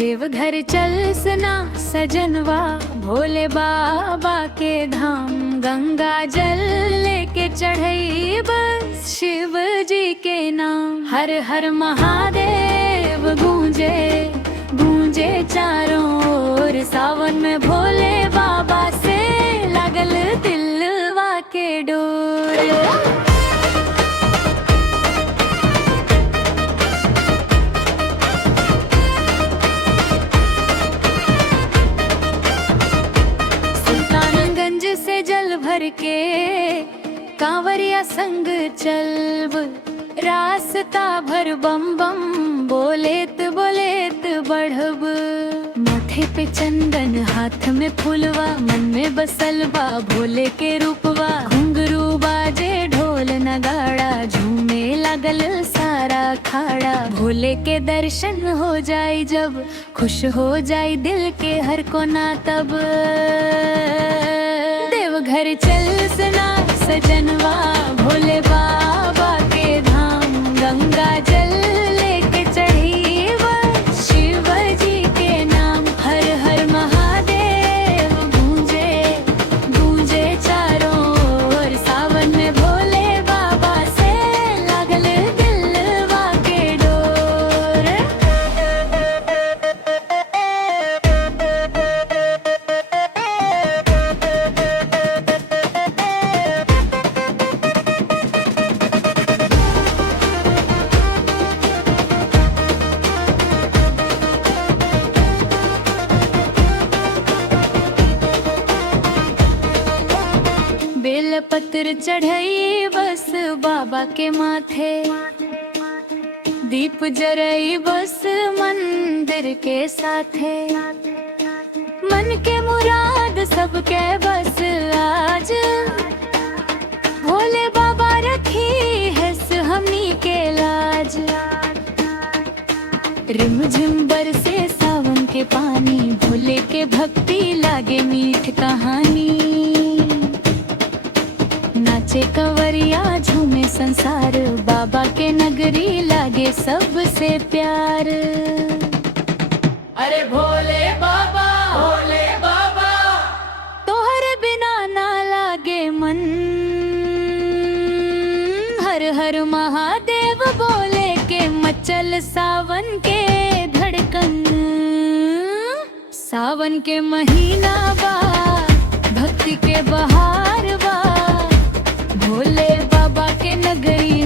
देवघर चल सना सजनवा, भोले बाबा के धाम। गंगा जल लेके चढ़ई बस शिव जी के नाम। हर हर महादेव गूंजे गूंजे चारों ओर। सावन में भोले बाबा से लगल दिलवा के डोर। जल भर के कांवरिया संग चलब, रास्ता भर बम बम बोलेत बोलेत बढ़ब। माथे पे चंदन हाथ में फूलवा, मन में बसल बा भोले के रूपवा। घुंघरू बाजे ढोल नगाड़ा, झूमे लगल सारा खाड़ा। भोले के दर्शन हो जाए जब, खुश हो जाए दिल के हर कोना तब। घर चल सना सजनवा, भोले बाबा के धाम। गंगा जल लेके चढ़ी बस शिव जी के नाम। हर हर महादेव गूंजे गूंजे चारों ओर। सावन में भोले बाबा से लगल दिलवा के डोर। बेलपत्र चढ़ई बस बाबा के माथे। दीप जरई बस मंदिर के साथे। मन के मुराद सबके बस आज, भोले बाबा रखी है हमनी के लाज। रिमझिम बरसे सावन के पानी, भोले के भक्ति लागे मीठ कहानी। नाचे कंवरिया झूमे संसार, बाबा के नगरी लागे सबसे प्यार। अरे भोले बाबा तोहरे बिना ना लागे मन। हर हर महादेव बोले के मचल सावन के धड़कन। सावन के महीना बा, भक्ति के बहार बा। भोले बाबा के नगरी